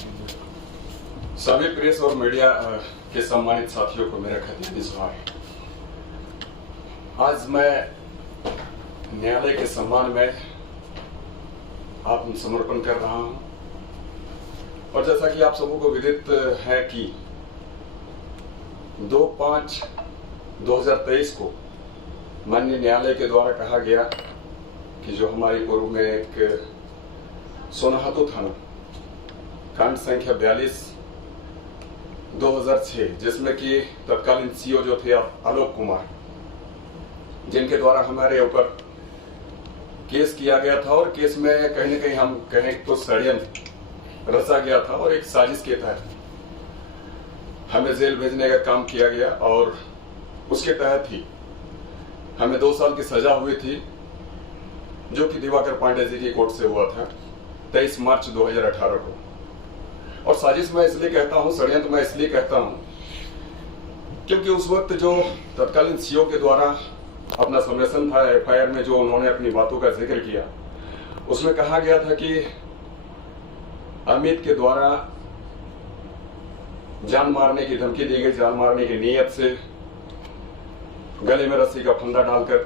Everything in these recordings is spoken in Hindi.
सभी प्रेस और मीडिया के सम्मानित साथियों को मेरा खतीब जोहार। आज मैं न्यायालय के सम्मान में आत्मसमर्पण कर रहा हूं और जैसा कि आप सबों को विदित है कि 2/5/2023 को माननीय न्यायालय के द्वारा कहा गया कि जो हमारी पूर्व में एक सोनाहातू थाना कांड संख्या 42/2006 जिसमें कि तत्कालीन सीओ जो थे आलोक कुमार, जिनके द्वारा हमारे ऊपर केस किया गया था और केस में कहीं न कहीं हम कहें तो षड्यंत्र रचा गया था और एक साजिश के तहत हमें जेल भेजने का काम किया गया और उसके तहत ही हमें 2 साल की सजा हुई थी, जो कि दिवाकर पांडे जी की कोर्ट से हुआ था 23 मार्च 2018 को। और साजिश मैं इसलिए कहता हूं, षड्यंत्र मैं इसलिए कहता हूं क्योंकि उस वक्त जो तत्कालीन सीओ के द्वारा अपना सबमिशन था एफआईआर में, जो उन्होंने अपनी बातों का जिक्र किया, उसमें कहा गया था कि अमित के द्वारा जान मारने की धमकी दी गई, जान मारने की नीयत से गले में रस्सी का फंदा डालकर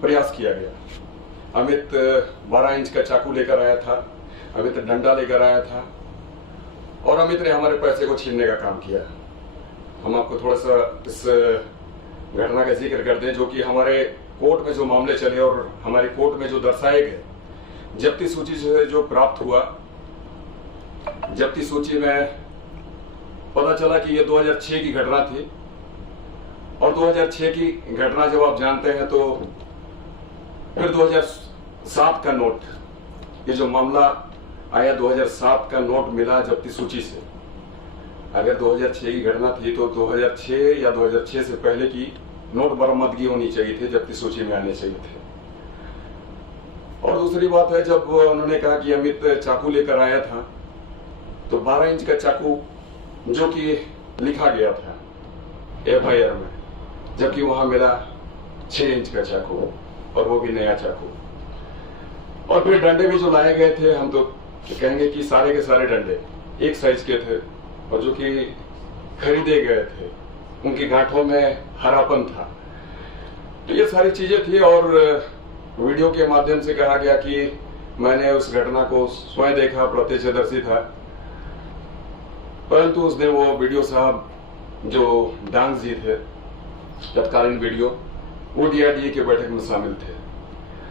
प्रयास किया गया। अमित 12 इंच का चाकू लेकर आया था, अमित डंडा लेकर आया था और अमित ने हमारे पैसे को छीनने का काम किया। हम आपको थोड़ा सा इस घटना का जिक्र कर दें, जो कि हमारे कोर्ट में जो मामले चले और हमारी कोर्ट में जो दर्शाए गए, जब्ती सूची से जो प्राप्त हुआ, जब्ती सूची में पता चला कि ये 2006 की घटना थी और 2006 की घटना जब आप जानते हैं तो फिर 2007 का नोट, ये जो मामला आया 2007 का नोट मिला जब्ती सूची से। अगर 2006 की घटना थी तो 2006 या 2006 से पहले की नोट बरामदगी होनी चाहिए थी, जब्ती सूची में आने चाहिए थे। और दूसरी बात है, जब उन्होंने कहा कि अमित चाकू लेकर आया था तो 12 इंच का चाकू जो कि लिखा गया था एफआईआर में, जबकि वहां मिला 6 इंच का चाकू और वो भी नया चाकू। और फिर डंडे भी जो लाए गए थे, हम तो कहेंगे कि सारे के सारे डंडे एक साइज के थे और जो कि खरीदे गए थे, उनकी गांठों में हरापन था। तो ये सारी चीजें थी और वीडियो के माध्यम से कहा गया कि मैंने उस घटना को स्वयं देखा, प्रत्यक्षदर्शी था। परंतु उस दिन वो वीडियो साहब जो डांग जी थे, तत्कालीन वीडियो, वो डीआरडीए के बैठक में शामिल थे।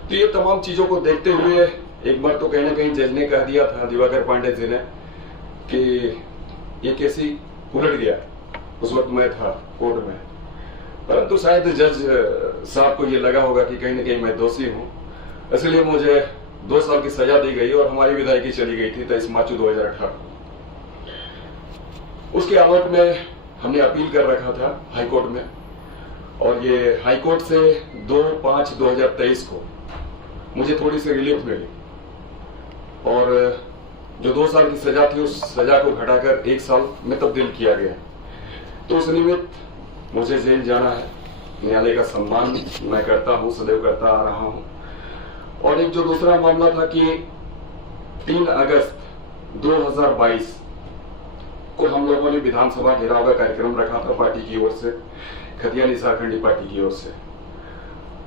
तो ये तमाम चीजों को देखते हुए एक बार तो कहीं ना कहीं जज ने कह दिया था, दिवाकर पांडे जी ने, कि ये केस ही उलट गया। उस वक्त मैं था कोर्ट में, परंतु शायद जज साहब को ये लगा होगा कि कहीं ना कहीं मैं दोषी हूं, इसलिए मुझे 2 साल की सजा दी गई और हमारी विधायकी चली गई थी 23 मार्च 2018। उसके आलोक में हमने अपील कर रखा था हाईकोर्ट में और ये हाईकोर्ट से 2/5/2023 को मुझे थोड़ी सी रिलीफ मिली और जो 2 साल की सजा थी उस सजा को घटाकर 1 साल में तब्दील किया गया। तो उस निमित्त मुझे जेल जाना है। न्यायालय का सम्मान मैं करता हूं, सदैव करता आ रहा हूं। और एक जो दूसरा मामला था कि 3 अगस्त 2022 को हम लोगों ने विधानसभा घेराव का कार्यक्रम रखा था पार्टी की ओर से, खतियानी झारखंडी पार्टी की ओर से।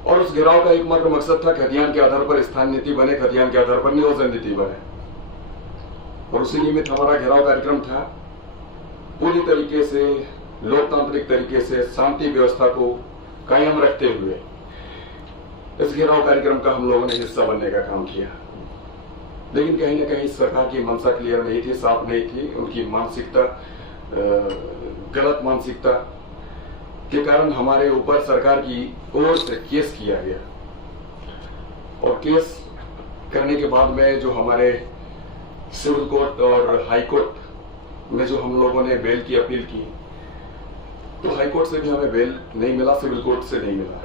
और उस घेराव का एकमात्र मकसद था खतियान के आधार पर स्थान नीति बने, खतियान के आधार पर नियोजन नीति बने। और उसी निमित्त हमारा घेराव कार्यक्रम था। पूरी तरीके से लोकतांत्रिक तरीके से शांति व्यवस्था को कायम रखते हुए इस घेराव कार्यक्रम का हम लोगों ने हिस्सा बनने का काम किया। लेकिन कहीं ना कहीं सरकार की मंशा क्लियर नहीं थी, साफ नहीं थी। उनकी मानसिकता, गलत मानसिकता के कारण हमारे ऊपर सरकार की ओर से केस किया गया। और केस करने के बाद में जो हमारे सिविल कोर्ट और हाई कोर्ट में जो हम लोगों ने बेल की अपील की, तो हाई कोर्ट से भी हमें बेल नहीं मिला, सिविल कोर्ट से नहीं मिला।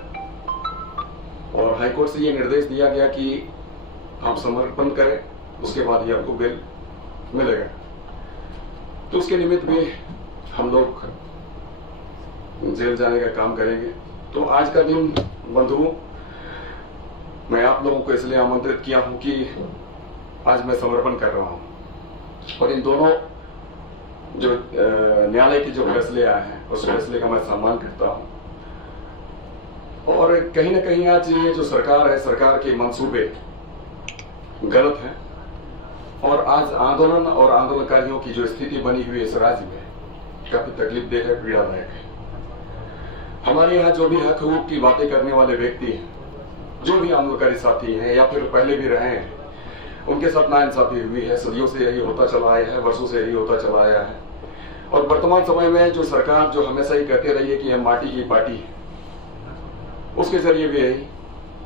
और हाई कोर्ट से ये निर्देश दिया गया कि आप समर्पण करें, उसके बाद ही आपको बेल मिलेगा। तो उसके निमित्त भी हम लोग जेल जाने का काम करेंगे। तो आज का दिन बंधुओं, मैं आप लोगों को इसलिए आमंत्रित किया हूं कि आज मैं समर्पण कर रहा हूं। और इन दोनों जो न्यायालय के जो फैसले आए हैं उस फैसले का मैं सम्मान करता हूं। और कहीं ना कहीं आज ये जो सरकार है, सरकार के मंसूबे गलत हैं और आज आंदोलन और आंदोलनकारियों की जो स्थिति बनी हुई है इस राज्य में काफी तकलीफदेह है, पीड़ादायक है। हमारे यहाँ जो भी हक हकूक की बातें करने वाले व्यक्ति हैं, जो भी आंदोलनकारी साथी हैं या फिर पहले भी रहे हैं, उनके साथ नाइंसाफी हुई है। सदियों से यही होता चला आया है, वर्षों से यही होता चला आया है। और वर्तमान समय में जो सरकार जो हमेशा ही कहते रही है कि हम माटी की पार्टी है, उसके जरिए भी यही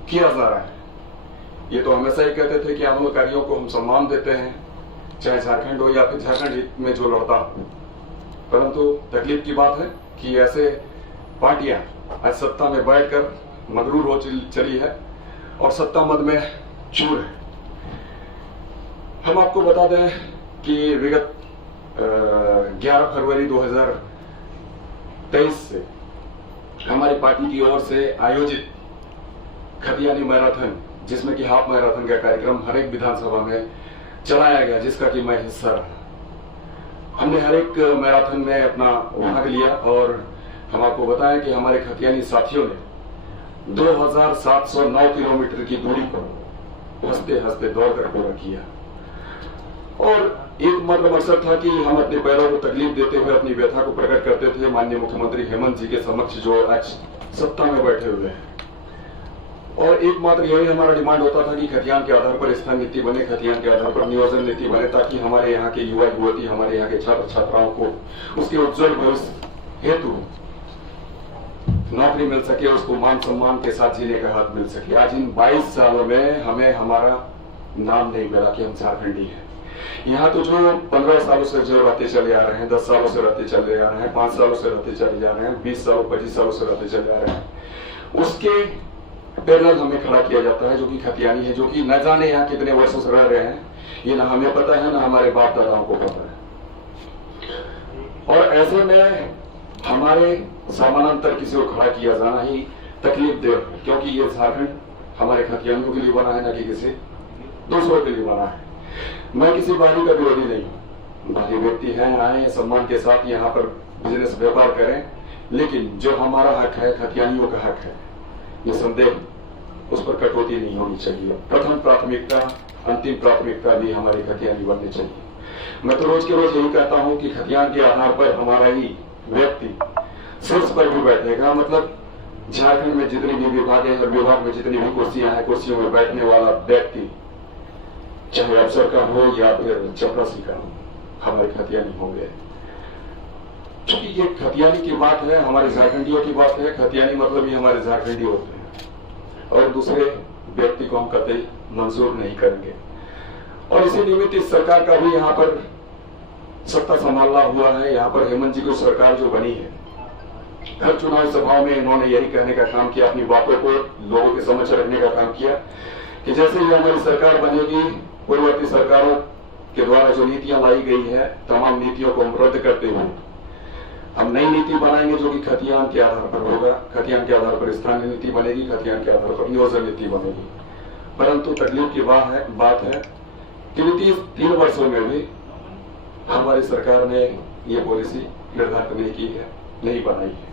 किया जा रहा है। ये तो हमेशा ही कहते थे कि आंदोलनकारियों को हम सम्मान देते हैं, चाहे झारखंड हो या फिर झारखंड हित में जो लड़ता हो। परंतु तकलीफ की बात है कि ऐसे पार्टियां आज सत्ता में बैठकर मगरूर हो चली है और सत्ता मद में चूर है। हम आपको बता दें कि विगत 11 फरवरी 2023 से हमारी पार्टी की ओर से आयोजित खतियानी मैराथन, जिसमें कि हाफ मैराथन का कार्यक्रम हर एक विधानसभा में चलाया गया, जिसका कि मैं हिस्सा रहा। हमने हर एक मैराथन में अपना भाग लिया और हम आपको बताएं कि हमारे खतियानी साथियों ने 2709 किलोमीटर की दूरी को हंसते हंसते दौड़कर पूरा किया। और एक मात्र मकसद था कि हम अपने पैरों को तकलीफ देते हुए अपनी व्यथा को प्रकट करते थे माननीय मुख्यमंत्री हेमंत जी के समक्ष, जो आज सत्ता में बैठे हुए हैं। और एकमात्र यही हमारा डिमांड होता था कि खतियान के आधार पर स्थान नीति बने, खतियान के आधार पर नियोजन नीति बने, ताकि हमारे यहाँ के युवा युवती, हमारे यहाँ के छात्र छात्राओं को उसके उज्जवल भविष्य हेतु नौकरी मिल सके, उसको मान सम्मान के साथ जीने का हक मिल सके। आज इन 22 सालों में हमें हमारा नाम नहीं मिला कि हम झारखंडी हैं। यहाँ तो जो 15 सालों से जो रहते चले आ रहे हैं, 10 सालों से रहते चले आ रहे हैं, 5 सालों से रहते चले जा रहे हैं, 20 सालों 25 सालों से रहते चले आ रहे हैं, उसके पैनल हमें खड़ा किया जाता है जो कि खतियानी है, जो कि न जाने यहाँ कितने वर्षों से रह रहे हैं। ये ना हमें पता है ना हमारे बाप दादाओं को पता है। और ऐसे में हमारे समानांतर किसी को खड़ा किया जाना ही तकलीफ दे, क्योंकि ये झारखंड हमारे खतियानियों के लिए बना है, ना कि किसी दूसरों के लिए बना है। मैं किसी बाहरी का विरोधी नहीं हूँ, बाहरी व्यक्ति हैं, आए सम्मान के साथ यहाँ पर बिजनेस व्यापार करें, लेकिन जो हमारा हक है, खतियानियों का हक है, निसंदेह उस पर कटौती नहीं होनी चाहिए। प्रथम प्राथमिकता, अंतिम प्राथमिकता भी हमारी खतियानी बननी चाहिए। मैं तो रोज के रोज यही कहता हूँ कि खतियान के आधार पर हमारा ही व्यक्ति शीर्ष पर भी बैठेगा। मतलब झारखंड में जितनी भी विभाग है और विभाग में जितनी भी कुर्सियां हैं, कुर्सियों में बैठने वाला व्यक्ति चाहे अफसर का हो या फिर चपरासी का हो, हमारे खतियानी होंगे। क्योंकि ये खतियानी की बात है, हमारे झारखंडियों की बात है। खतियानी मतलब ही हमारे झारखंडी होते हैं और दूसरे व्यक्ति को हम कतई मंजूर नहीं करेंगे। और इसी निमित्त इस सरकार का भी यहाँ पर सत्ता संभालना हुआ है। यहाँ पर हेमंत जी की सरकार जो बनी है, हर चुनाव सभाओं में इन्होंने यही कहने का काम किया, अपनी बातों को लोगों के समक्ष रखने का काम किया कि जैसे ही हमारी सरकार बनेगी, पूर्ववर्ती सरकारों के द्वारा जो नीतियां लाई गई है, तमाम नीतियों को हम रद्द करते हुए हम नई नीति बनाएंगे जो कि खतियान के आधार पर होगा। खतियान के आधार पर स्थानीय नीति बनेगी, खतियान के आधार पर नियोजन नीति बनेगी। परंतु तकलीफ की बात है कि 3 वर्षों में भी हमारी सरकार ने ये पॉलिसी निर्धारित नहीं की है, नहीं बनाई है।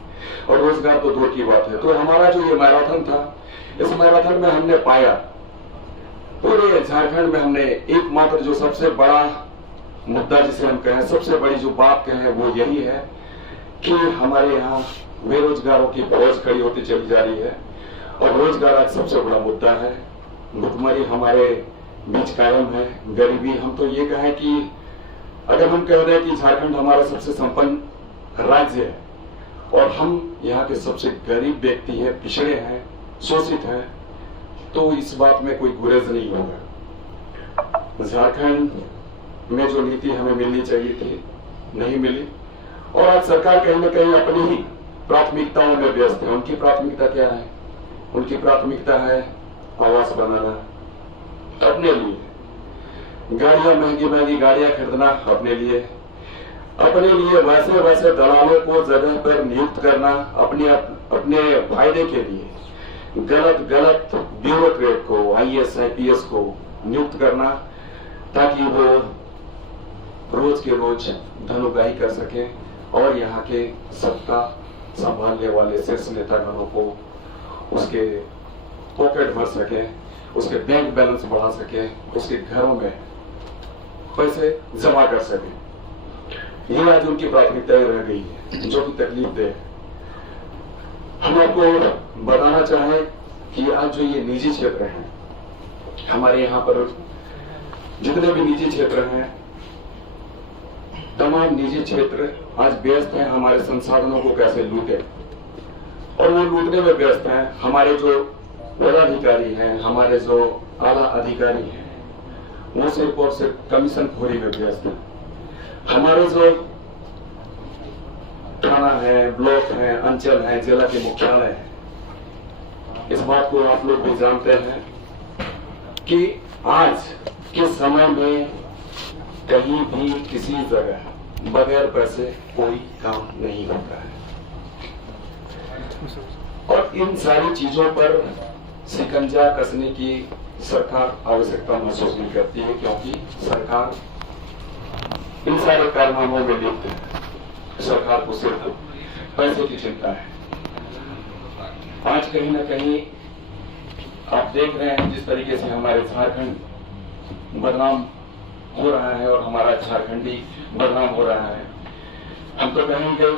और रोजगार तो दूर की बात है। तो हमारा जो ये मैराथन था, इस मैराथन में हमने पाया, पूरे झारखंड में हमने एकमात्र जो सबसे बड़ा मुद्दा जिसे हम कहें, सबसे बड़ी जो बात कहें, वो यही है कि हमारे यहाँ बेरोजगारों की फौज खड़ी होती चली जा रही है और रोजगार आज सबसे बड़ा मुद्दा है। भुखमरी हमारे बीच कायम है, गरीबी। हम तो ये कहें कि अगर हम कह रहे हैं कि झारखंड हमारा सबसे संपन्न राज्य है और हम यहाँ के सबसे गरीब व्यक्ति हैं, पिछड़े हैं, शोषित हैं, तो इस बात में कोई गुरेज नहीं होगा। झारखंड में जो नीति हमें मिलनी चाहिए थी, नहीं मिली। और आज सरकार कहीं न कहीं अपनी ही प्राथमिकताओं में व्यस्त है। उनकी प्राथमिकता क्या है? उनकी प्राथमिकता है आवास बनाना अपने लिए, गाड़ियां, महंगी महंगी गाड़ियां खरीदना अपने लिए वैसे दलालों को जगह पर नियुक्त करना अपने फायदे के लिए, गलत ब्यूरोक्रेट को, IAS IPS को नियुक्त करना ताकि वो रोज के रोज धनुगाही कर सके और यहाँ के सत्ता संभालने वाले शीर्ष नेतागणों को उसके पॉकेट भर सके, उसके बैंक बैलेंस बढ़ा सके, उसके घरों में पैसे जमा कर सके। ये आज उनकी प्राथमिकता रह गई है, जो कि तकलीफ दे। हम आपको बताना चाहें कि आज जो ये निजी क्षेत्र हैं, हमारे यहाँ पर जितने भी निजी क्षेत्र हैं, तमाम निजी क्षेत्र आज व्यस्त हैं हमारे संसाधनों को कैसे लूटे, और वो लूटने में व्यस्त हैं। हमारे जो पदाधिकारी हैं, हमारे जो आला अधिकारी हैं, वो सिर्फ और सिर्फ कमीशन खोरी में व्यस्त हैं। हमारे जो थाना है, ब्लॉक है, अंचल है, जिला के मुख्यालय है, इस बात को आप लोग भी जानते हैं कि आज के समय में कहीं भी किसी जगह बगैर पैसे कोई काम नहीं होता है। और इन सारी चीजों पर शिकंजा कसने की सरकार आवश्यकता महसूस नहीं करती है, क्योंकि सरकार इन सारे कारनामों में लिप्त है। सरकार को सिर्फ पैसे की चिंता है। आज कहीं ना कहीं आप देख रहे हैं जिस तरीके से हमारे झारखंड बदनाम हो रहा है और हमारा झारखंडी बदनाम हो रहा है। हम तो कहेंगे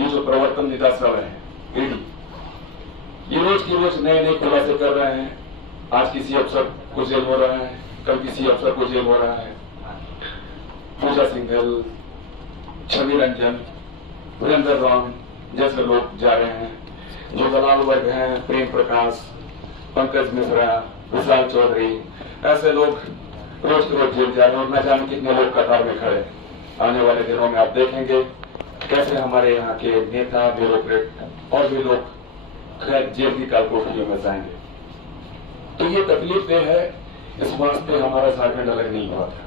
ये जो प्रवर्तन निदेशालय है, ईडी, ये रोज की रोज नए नए खुलासे कर रहे हैं। आज किसी अफसर को जेल हो रहा है, कल किसी अफसर को जेल हो रहा है। पूजा सिंघल, छवि रंजन, वीरेंद्र राम जैसे लोग जा रहे हैं। जो दलाल वर्ग हैं, प्रेम प्रकाश, पंकज मिश्रा, विशाल चौधरी, ऐसे लोग रोज के रोज जेल जा रहे हैं और न जाने कितने लोग कतार में खड़े। आने वाले दिनों में आप देखेंगे कैसे हमारे यहाँ के नेता, ब्यूरोक्रेट और भी लोग जेल की कालकोठरियों में जाएंगे। तो ये तकलीफ है, इस वास्ते हमारा झारखंड अलग नहीं हुआ था।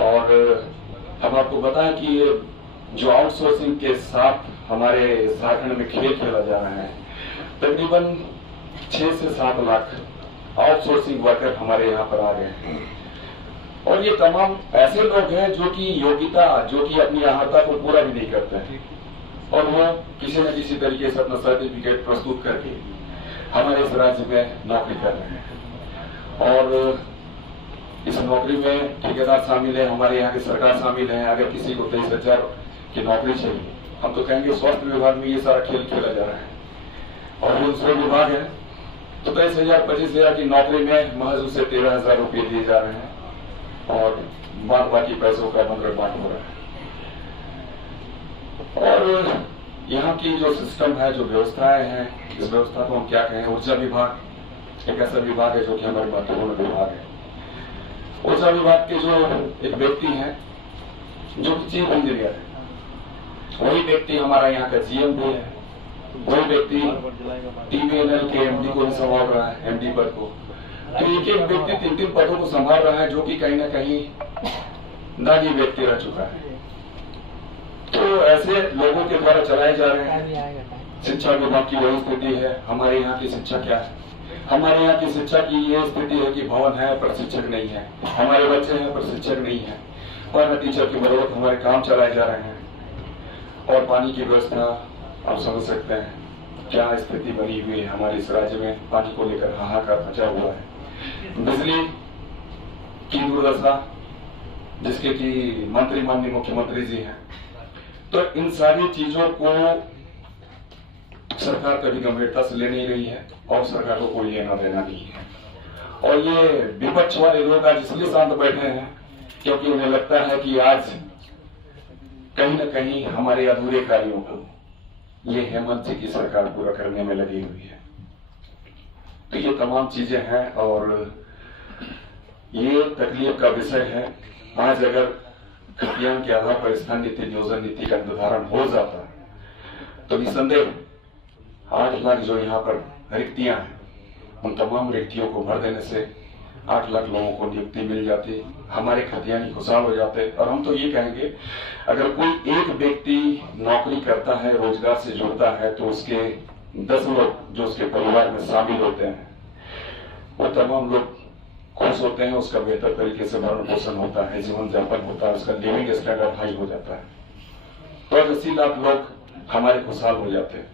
और हम आपको बताएं कि ये जो आउटसोर्सिंग के साथ हमारे झारखंड में खेल खेला जा रहा है, तकरीबन 6 से 7 लाख आउटसोर्सिंग वर्कर हमारे यहाँ पर आ गए हैं। और ये तमाम ऐसे लोग हैं जो कि योग्यता, जो कि अपनी अहर्ता को पूरा भी नहीं करते हैं, और वो किसी न किसी तरीके से अपना सर्टिफिकेट प्रस्तुत करके हमारे इस राज्य में नौकरी कर रहे हैं। और इस नौकरी में ठेकेदार शामिल है, हमारे यहाँ की सरकार शामिल है। अगर किसी को 23,000 की नौकरी चाहिए, हम तो कहेंगे स्वास्थ्य विभाग में ये सारा खेल खेला जा रहा है। और दूसरे विभाग है तो 23,000 25,000 की नौकरी में महज उसे 13,000 रुपये दिए जा रहे हैं और बाद बाकी पैसों का मंगलपाठ हो रहा है। और यहाँ की जो सिस्टम है, जो व्यवस्थाएं हैं, इस व्यवस्था को हम क्या कहें। ऊर्जा विभाग एक ऐसा विभाग है जो कि हमारे महत्वपूर्ण विभाग है। ऊर्जा विभाग के जो एक व्यक्ति हैं जो चीफ इंजीनियर है, वही व्यक्ति हमारा यहाँ का जीएम भी है। वही व्यक्ति TVNL के MD को भी संभाल रहा है, MD पद को। तो एक एक व्यक्ति 3-3 पदों को संभाल रहा है, जो कि कहीं ना कहीं दागी व्यक्ति रह चुका है। तो ऐसे लोगों के द्वारा चलाए जा रहे हैं। शिक्षा विभाग की वही स्थिति है। हमारे यहाँ की शिक्षा क्या है? हमारे यहाँ की शिक्षा की ये स्थिति है कि भवन है पर शिक्षक नहीं है, हमारे बच्चे हैं पर शिक्षक नहीं है, और टीचर की बदौलत हमारे काम चलाए जा रहे हैं। और पानी की व्यवस्था आप समझ सकते हैं क्या स्थिति बनी हुई है हमारे इस राज्य में। पानी को लेकर हाहाकार मचा हुआ है। बिजली की दुर्दशा, जिसके कि मंत्री माननीय मुख्यमंत्री जी हैं। तो इन सारी चीजों को सरकार कभी गंभीरता से ले नहीं रही है और सरकार को कोई लेना देना नहीं है। और ये विपक्ष वाले लोग आज इसलिए शांत बैठे हैं क्योंकि उन्हें लगता है कि आज कहीं न कहीं हमारे अधूरे कार्यों को ये हेमंत जी की सरकार पूरा करने में लगी हुई है। तो ये तमाम चीजें हैं और ये तकलीफ का विषय है। आज अगर खतियान के आधार पर स्थान नीति, नियोजन नीति का निर्धारण हो जाता तो निसंदेह 8 लाख जो यहाँ पर रिक्तियां हैं, उन तमाम रिक्तियों को भर देने से 8 लाख लोगों को नियुक्ति मिल जाती, हमारे खतियानी खुशहाल हो जाते। और हम तो ये कहेंगे अगर कोई एक व्यक्ति नौकरी करता है, रोजगार से जुड़ता है, तो उसके 10 लोग जो उसके परिवार में शामिल होते हैं, वो तमाम लोग खुश होते हैं, उसका बेहतर तरीके से भरण पोषण होता है, जीवन यापन होता है, उसका लिविंग स्टैंडर्ड हाई हो जाता है। तो 80 लाख लोग हमारे खुशहाल हो जाते हैं,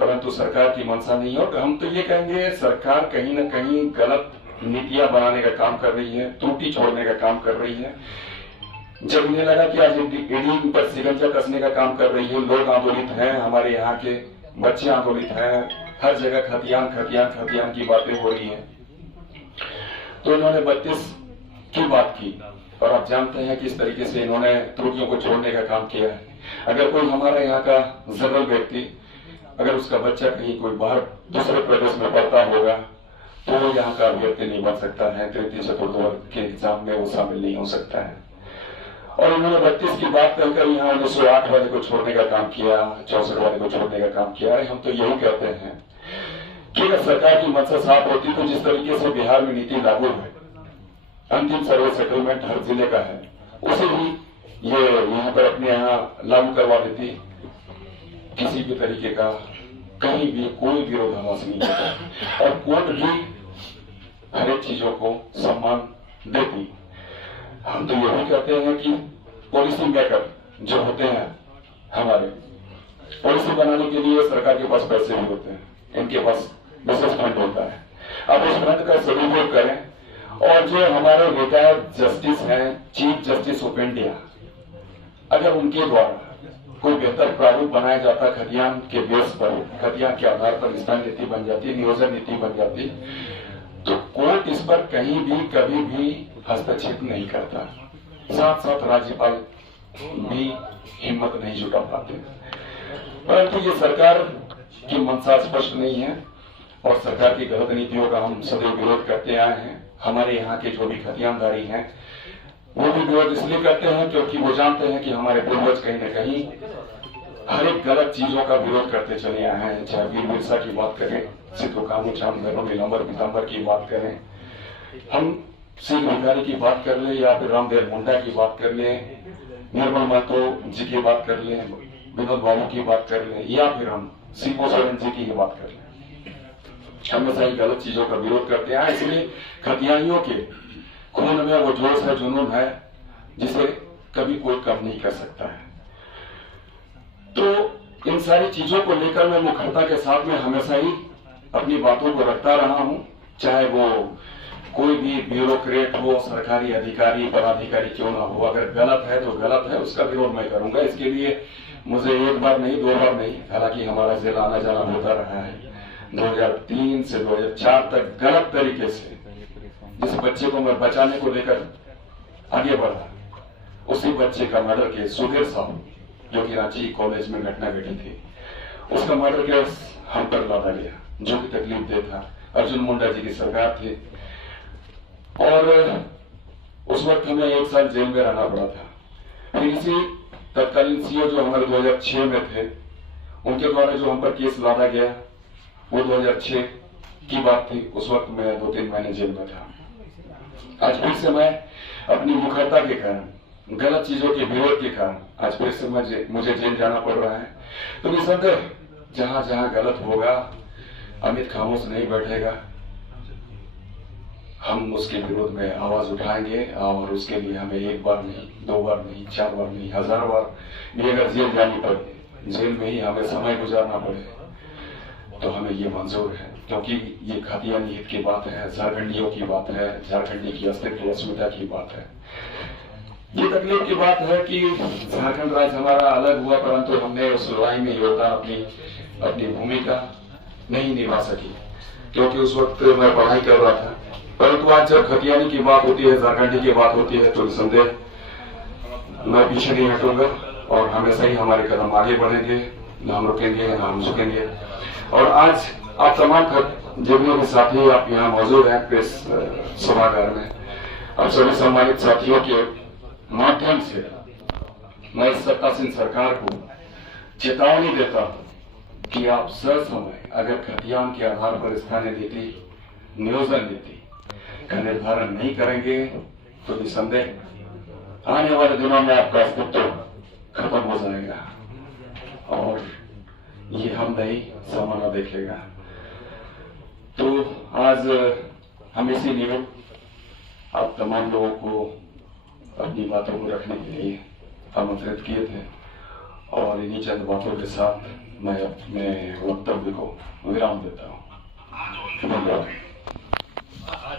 परंतु सरकार की मंशा नहीं है। और हम तो ये कहेंगे सरकार कहीं ना कहीं गलत नीतियां बनाने का काम कर रही है, त्रुटि छोड़ने का काम कर रही है। जब उन्हें लगा कि आज ईडी पर शिकंजा कसने का काम कर रही है, लोग आंदोलित हैं, हमारे यहाँ के बच्चे आंदोलित हैं, हर जगह खतियान खतियान खतियान की बातें हो रही है, तो इन्होंने 32 की बात की। और आप जानते हैं किस तरीके से इन्होंने त्रुटियों को छोड़ने का काम किया है। अगर कोई हमारे यहाँ का जनरल व्यक्ति, अगर उसका बच्चा कहीं कोई बाहर दूसरे प्रदेश में पढ़ता होगा तो वो यहाँ का अभ्यर्थी नहीं बन सकता है, तृतीय चतुर्थ वर्ग के एग्जाम में वो शामिल नहीं हो सकता है। और इन्होंने 32 की बात कहकर यहाँ 1908 वाले को छोड़ने का काम किया, 64 वाले को छोड़ने का काम किया। हम तो यही कहते हैं कि अगर सरकार की मंशा साफ होती तो जिस तरीके से बिहार में नीति लागू है, अंतिम सर्वे सेटलमेंट हर जिले का है, उसे ही ये यहाँ पर अपने यहाँ लागू करवा देती। किसी भी तरीके का कहीं भी कोई विरोधाभास नहीं होता और कोर्ट भी हर एक चीजों को सम्मान देती। हम तो यही कहते हैं कि पॉलिसी मेकर जो होते हैं हमारे, पॉलिसी बनाने के लिए सरकार के पास पैसे भी होते हैं, इनके पास विशेष फंड होता है। अब उस फंड का सदुपयोग करें। और जो हमारे रिटायर्ड जस्टिस हैं, चीफ जस्टिस ऑफ इंडिया, अगर उनके द्वारा कोई बेहतर प्रारूप बनाया जाता खतियान के बेस पर, खतियान के आधार पर स्थान नीति बन जाती, नियोजन नीति बन जाती, तो कोर्ट इस पर कहीं भी कभी भी हस्तक्षेप नहीं करता। साथ साथ राज्यपाल भी हिम्मत नहीं जुटा पाते। परंतु ये सरकार की मंशा स्पष्ट नहीं है और सरकार की गलत नीतियों का हम सदैव विरोध करते आए हैं। हमारे यहाँ के जो भी खतियानदारी हैं वो भी विरोध इसलिए करते हैं क्योंकि वो जानते हैं कि हमारे पूर्वज कहीं न कहीं हर एक गलत चीजों का विरोध करते चले आए हैं। चाहे वीर बिरसा की बात करें, सिद्धू कान्हूचांद भैरव नीलांबर पीताम्बर की बात करें, हम सिंह भिखारी की बात कर ले, या फिर रामदेव मुंडा की बात कर ले, निर्मल महतो जी की बात कर ले, विनोद बाबू की बात कर ले, या फिर हम शिबू सोरेन जी की बात कर ले, हमेशा ही गलत चीजों का विरोध करते हैं। इसलिए खतियानियों के खून में वो जोश है, जुनून है, जिसे कभी कोई कम नहीं कर सकता है। तो इन सारी चीजों को लेकर मैं मुखरता के साथ में हमेशा ही अपनी बातों को रखता रहा हूं, चाहे वो कोई भी ब्यूरोक्रेट हो, सरकारी अधिकारी पदाधिकारी क्यों ना हो। अगर गलत है तो गलत है, उसका विरोध मैं करूंगा। इसके लिए मुझे एक बार नहीं, दो बार नहीं, हालांकि हमारा जेल आना जाना होता रहा है। 2003 से 2004 तक गलत तरीके से जिस बच्चे को मैं बचाने को लेकर आगे बढ़ा, उसी बच्चे का मर्डर केस, सुधीर साहब जो कि रांची कॉलेज में घटना घटी थी, उसका मर्डर केस हम पर लादा गया, जो कि तकलीफ दे था। अर्जुन मुंडा जी की सरकार थी और उस वक्त हमें 1 साल जेल में रहना पड़ा था। फिर इसी तत्कालीन सीओ जो हमारे 2006 में थे, उनके द्वारा जो हम पर केस लादा गया वो 2006 की बात थी। उस वक्त मैं 2-3 महीने जेल में था। आज फिर से मैं अपनी मुखरता के कारण, गलत चीजों के विरोध के कारण आज फिर से मुझे जेल जाना पड़ रहा है। तो निसंदेह जहां जहां गलत होगा अमित खामोश नहीं बैठेगा, हम उसके विरोध में आवाज उठाएंगे। और उसके लिए हमें 1 बार नहीं, 2 बार नहीं, 4 बार नहीं, 1000 बार भी अगर जेल जानी पड़े, जेल में ही हमें समय गुजारना पड़े, तो हमें ये मंजूर है। क्योंकि ये खतियानी हित की बात है, झारखंडियों की बात है, झारखंडी की अस्तित्व अस्मिता की बात है। ये तकलीफ की बात है कि झारखंड राज्य हमारा अलग हुआ, परंतु हमने उस लड़ाई में योगदान अपनी भूमिका नहीं निभा सकी, क्योंकि उस वक्त मैं पढ़ाई कर रहा था। परंतु आज जब खतियानी की बात होती है, झारखंडी की बात होती है, तो निसंदेह मैं पीछे नहीं हटूंगा और हमेशा ही हमारे कदम आगे बढ़ेंगे, ना हम रुकेंगे ना हम झुकेंगे। और आज आप तमाम जितने भी साथी आप यहाँ मौजूद हैं प्रेस सभागार में, आप सभी सम्मानित साथियों के माध्यम से मैं इस सत्तासीन सरकार को चेतावनी देता हूं कि आप ससमय अगर खतियान के आधार पर स्थानीय नीति, नियोजन नीति का निर्धारण नहीं करेंगे तो निसंदेह आने वाले दिनों में आपका अस्तित्व खत्म हो जाएगा और ये हम नहीं सामना देखेगा। तो आज हम इसी निमित्त आप तमाम लोगों को अपनी बातों को रखने के लिए आमंत्रित किए थे और इन्हीं चंद बातों के साथ मैं अपने वक्तव्य को विराम देता हूँ। धन्यवाद।